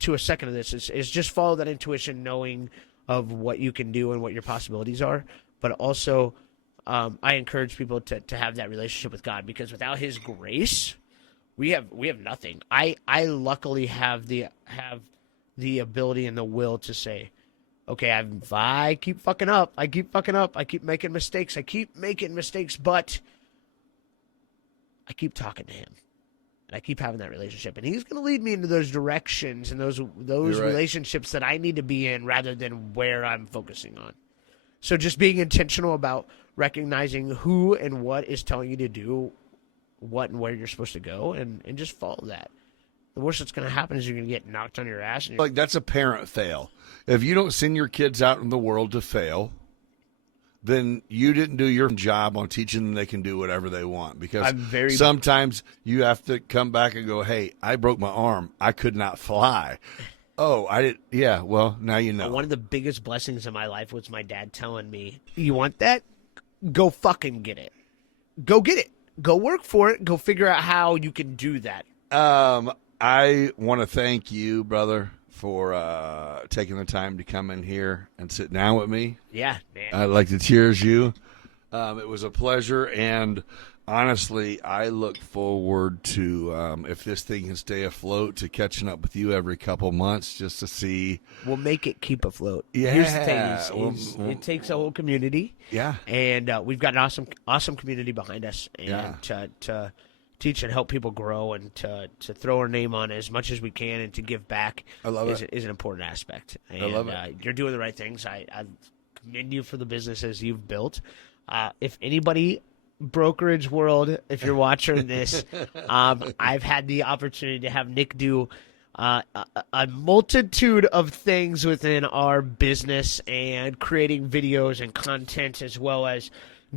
To a second of this is just follow that intuition, knowing of what you can do and what your possibilities are. But also, I encourage people to have that relationship with God, because without His grace, we have nothing. I luckily have the ability and the will to say, okay, if I keep fucking up, I keep making mistakes, but I keep talking to Him. And I keep having that relationship. And He's going to lead me into those directions and those relationships that I need to be in rather than where I'm focusing on. So just being intentional about recognizing who and what is telling you to do what and where you're supposed to go, and just follow that. The worst that's going to happen is you're going to get knocked on your ass. And like, that's a parent fail. If you don't send your kids out in the world to fail, then you didn't do your job on teaching them they can do whatever they want. Because sometimes you have to come back and go, hey, I broke my arm. I could not fly. Oh, I did. Yeah, well, now you know. One of the biggest blessings in my life was my dad telling me, you want that? Go fucking get it. Go get it. Go work for it. Go figure out how you can do that. I want to thank you, brother, for taking the time to come in here and sit down with me. Yeah, man. I'd like to cheers you. It was a pleasure, and honestly, I look forward to, if this thing can stay afloat, to catching up with you every couple months just to see. We'll make it keep afloat. Yeah. Here's the thing. It takes a whole community. Yeah. And we've got an awesome community behind us. And to teach and help people grow, and to throw our name on as much as we can, and to give back is an important aspect. And, I love it. You're doing the right things. I commend you for the businesses you've built. If anybody, brokerage world, if you're watching this, I've had the opportunity to have Nick do a multitude of things within our business, and creating videos and content, as well as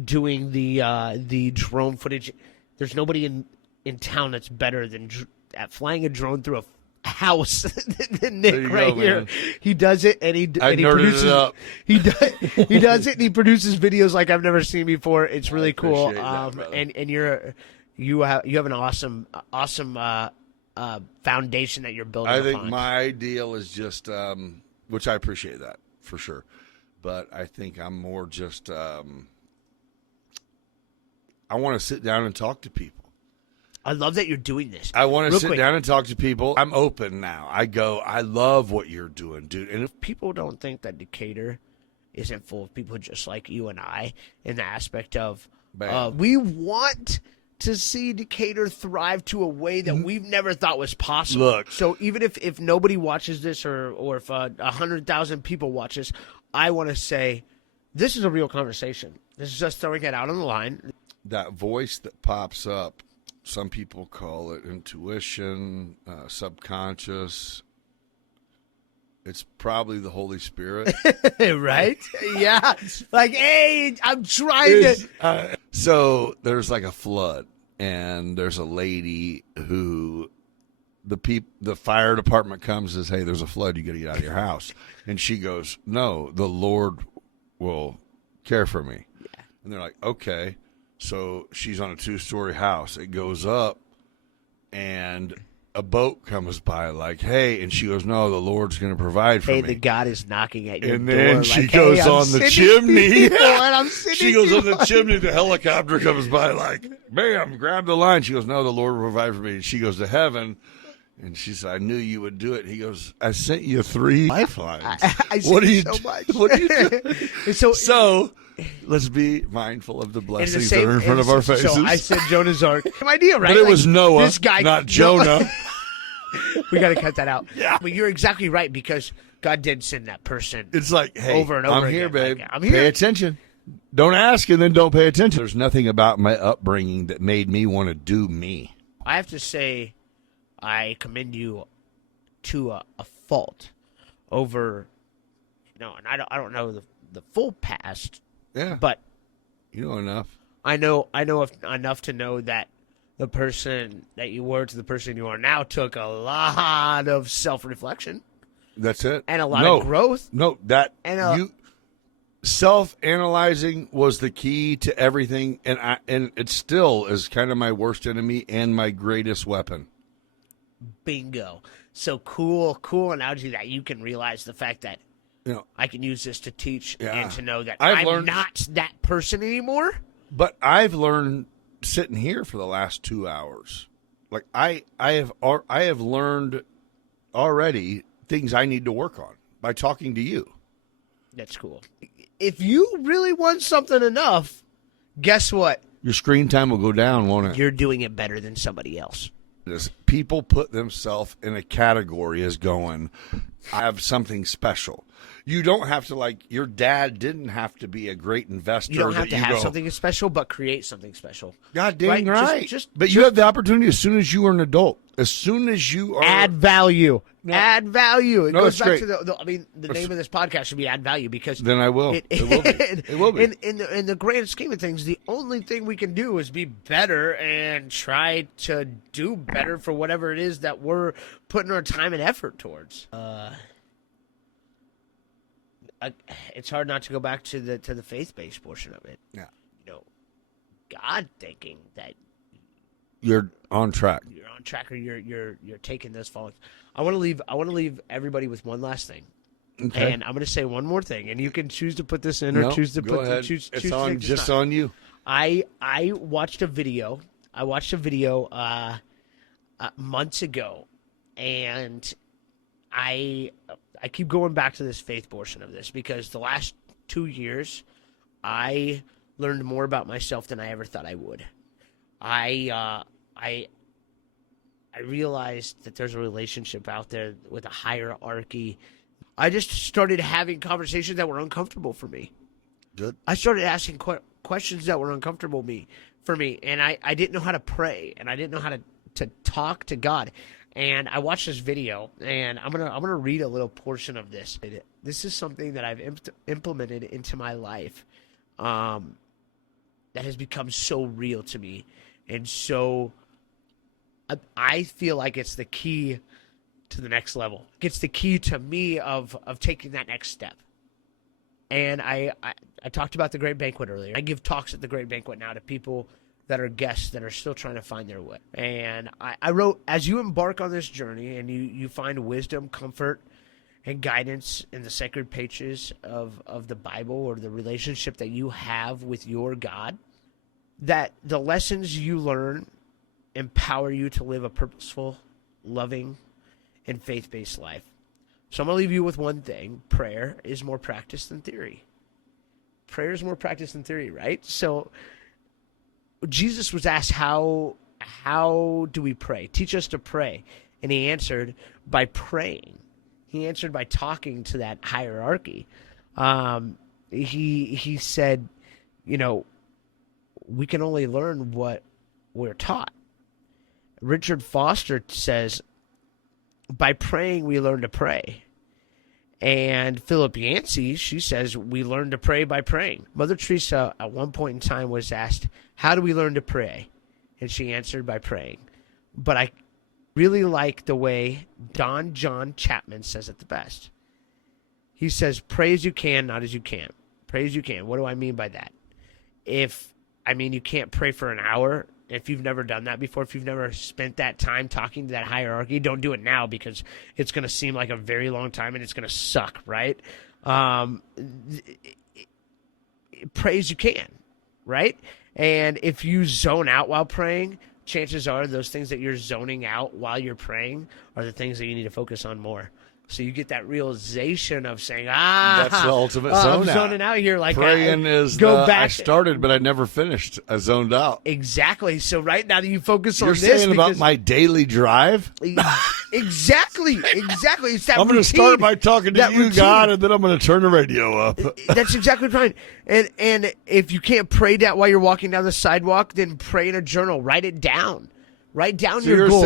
doing the drone footage. There's nobody in town that's better at flying a drone through a house than Nick right here. He does it, and he produces it up. He does it, and he produces videos like I've never seen before. It's really cool. And you have an awesome foundation that you're building. I think upon. my deal is just, which I appreciate that for sure, but I think I'm more just. I want to sit down and talk to people. I love that you're doing this. I want to sit down and talk to people. I'm open now. I love what you're doing, dude. And if people don't think that Decatur isn't full of people just like you and I, in the aspect of we want to see Decatur thrive to a way that we've never thought was possible. Look. So even if nobody watches this, or if 100,000 people watch this, I want to say this is a real conversation. This is us throwing it out on the line. That voice that pops up, some people call it intuition, subconscious. It's probably the Holy Spirit. Right? Yeah. Like, hey, I'm trying to. So there's like a flood, and there's a lady who the fire department comes and says, hey, there's a flood. You got to get out of your house. And she goes, no, the Lord will care for me. Yeah. And they're like, okay. So she's on a 2-story house. It goes up, and a boat comes by like, hey, and she goes, no, the Lord's going to provide for me. Hey, the God is knocking at your door. And then she goes on the chimney. She goes on the chimney. The helicopter comes by like, bam, grab the line. She goes, no, the Lord will provide for me. And she goes to heaven. And she said, I knew you would do it. He goes, I sent you 3 lifelines. What do you so much. What do you do? So Let's be mindful of the In the blessings same- that are in front of our faces. So I said Jonah's Ark. Same idea, right? but it Like, was Noah, this guy, not Jonah. We got to cut that out. Yeah. But you're exactly right, because God did send that person. It's like, hey, Over and over I'm again. here, babe. Like, I'm here. Pay attention. Don't ask and then don't pay attention. There's nothing about my upbringing that made me want to do me. I have to say, I commend you to a fault over, and I don't know the full past, Yeah. but You know enough. I know enough to know that the person that you were to the person you are now took a lot of self-reflection That's it. and a lot of growth. No, self-analyzing was the key to everything, and it still is kind of my worst enemy and my greatest weapon. Bingo. So cool analogy that you can realize the fact that I can use this to teach and to know that I'm not that person anymore. But I've learned sitting here for the last 2 hours. Like I have learned already things I need to work on by talking to you. That's cool. If you really want something enough, guess what? Your screen time will go down, won't it? You're doing it better than somebody else. People put themselves in a category as going, I have something special. You don't have to, your dad didn't have to be a great investor. You don't have to have something special, but create something special. God dang right. But you have the opportunity as soon as you are an adult. As soon as you are. Add value. No. Add value. It goes it's back great. to the name of this podcast should be Add Value, because Then I will. It will be. It will be. In the grand scheme of things, the only thing we can do is be better and try to do better for whatever it is that we're putting our time and effort towards. It's hard not to go back to the faith-based portion of it. Yeah. God thinking that You're on track. you're on track, or you're taking this forward. I want to leave everybody with one last thing. Okay. And I'm going to say one more thing, and you can choose to put this in or choose to go put ahead. choose It's to on take this just not. on you. I watched a video. Months ago, and I keep going back to this faith portion of this, because the last 2 years I learned more about myself than I ever thought I would. I realized that there's a relationship out there with a hierarchy. I just started having conversations that were uncomfortable for me. Good. I started asking questions that were uncomfortable for me, and I didn't know how to pray, and I didn't know how to talk to God. And I watched this video, and I'm gonna read a little portion of this. This is something that I've implemented into my life, that has become so real to me, and so I feel like it's the key to the next level. It's the key to me of taking that next step. And I talked about the Great Banquet earlier. I give talks at the Great Banquet now to people that are guests that are still trying to find their way. And I wrote, as you embark on this journey and you find wisdom, comfort, and guidance in the sacred pages of the Bible, or the relationship that you have with your God, that the lessons you learn empower you to live a purposeful, loving, and faith-based life. So I'm going to leave you with one thing. Prayer is more practice than theory. Prayer is more practice than theory, right? So Jesus was asked, how do we pray? Teach us to pray. And he answered by praying. He answered by talking to that hierarchy. He said, we can only learn what we're taught. Richard Foster says, by praying, we learn to pray. And Philip Yancey, she says, we learn to pray by praying. Mother Teresa, at one point in time, was asked, how do we learn to pray? And she answered by praying. But I really like the way Don John Chapman says it the best. He says, pray as you can, not as you can't. Pray as you can. What do I mean by that? You can't pray for an hour. If you've never done that before, if you've never spent that time talking to that hierarchy, don't do it now, because it's going to seem like a very long time and it's going to suck, right? Pray as you can, right? And if you zone out while praying, chances are those things that you're zoning out while you're praying are the things that you need to focus on more. So you get that realization of saying, that's the ultimate zone I'm out. zoning out here. Like Praying is go back. I started, but I never finished. I zoned out. Exactly. So right now that you focus on You're this, saying about my daily drive? Exactly. It's that I'm going to routine, start by talking to that you, routine. God, and then I'm going to turn the radio up. That's exactly right. And if you can't pray that while you're walking down the sidewalk, then pray in a journal. Write it down. Write down your goals.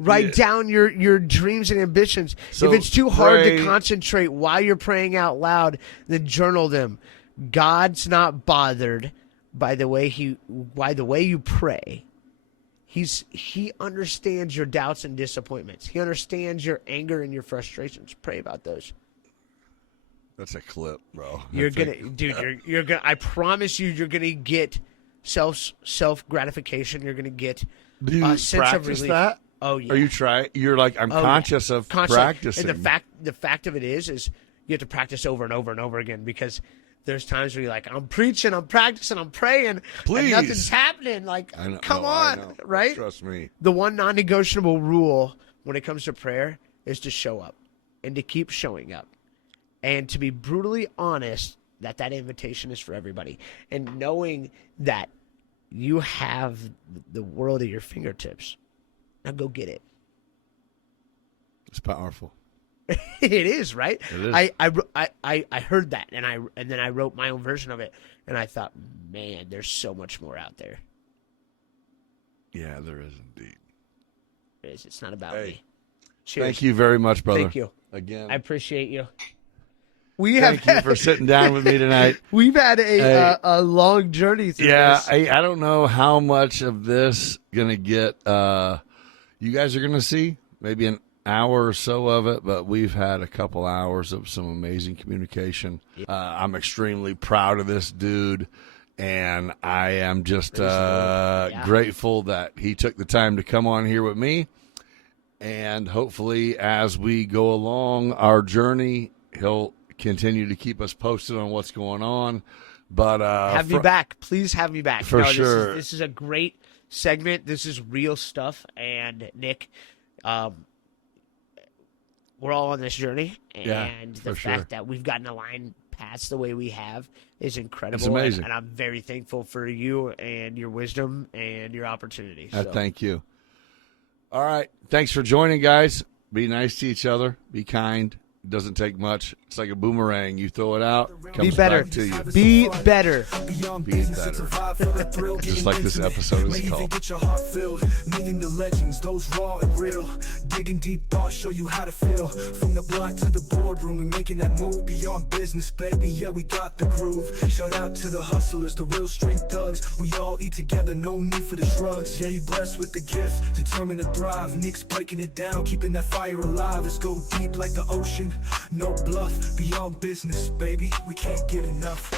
Write down your dreams and ambitions. So if it's too hard pray- to concentrate while you're praying out loud, then journal them. God's not bothered by the way you pray. He understands your doubts and disappointments. He understands your anger and your frustrations. Pray about those. That's a clip, bro. You're gonna I promise you, you're gonna get self gratification. You're gonna get Do you a sense of practice relief. that? Oh yeah. Are you trying? You're like, I'm conscious of practicing. And the fact of it is you have to practice over and over and over again, because there's times where you're like, I'm preaching, I'm practicing, I'm praying, Please. and nothing's happening. Like, come on, I know. right? Trust me. The one non-negotiable rule when it comes to prayer is to show up and to keep showing up, and to be brutally honest that invitation is for everybody, and knowing that you have the world at your fingertips. Now go get it. It's powerful. It is, right? It is. I heard that, and then I wrote my own version of it, and I thought, man, there's so much more out there. Yeah, there is indeed. It is. It's not about Hey, me. Cheers. Thank you very much, brother. Thank you. Again. I appreciate you. Thank you for sitting down with me tonight. We've had a long journey through this. I don't know how much of this gonna get. You guys are gonna see maybe an hour or so of it, but we've had a couple hours of some amazing communication. I'm extremely proud of this dude, and I am just grateful that he took the time to come on here with me. And hopefully, as we go along our journey, he'll continue to keep us posted on what's going on. But have me back. Please have me back. For sure. This is a great segment. This is real stuff. And Nick, we're all on this journey, and the fact that we've gotten aligned past the way we have is incredible. It's amazing. And I'm very thankful for you and your wisdom and your opportunity. Thank you. All right. Thanks for joining, guys. Be nice to each other. Be kind. It doesn't take much. It's like a boomerang. You throw it out, it comes Be better. back to you. Be better. Be better. Just like this episode is called. Get your heart filled, meeting the legends, those raw and real. Digging deep thoughts, show you how to feel. From the block to the boardroom, and making that move beyond business, baby. Yeah, we got the groove. Shout out to the hustlers, the real street thugs. We all eat together, no need for the drugs. Yeah, you blessed with the gift, determined to thrive. Nick's breaking it down, keeping that fire alive. Let's go deep like the ocean. No bluff, beyond business, baby. We can't get enough.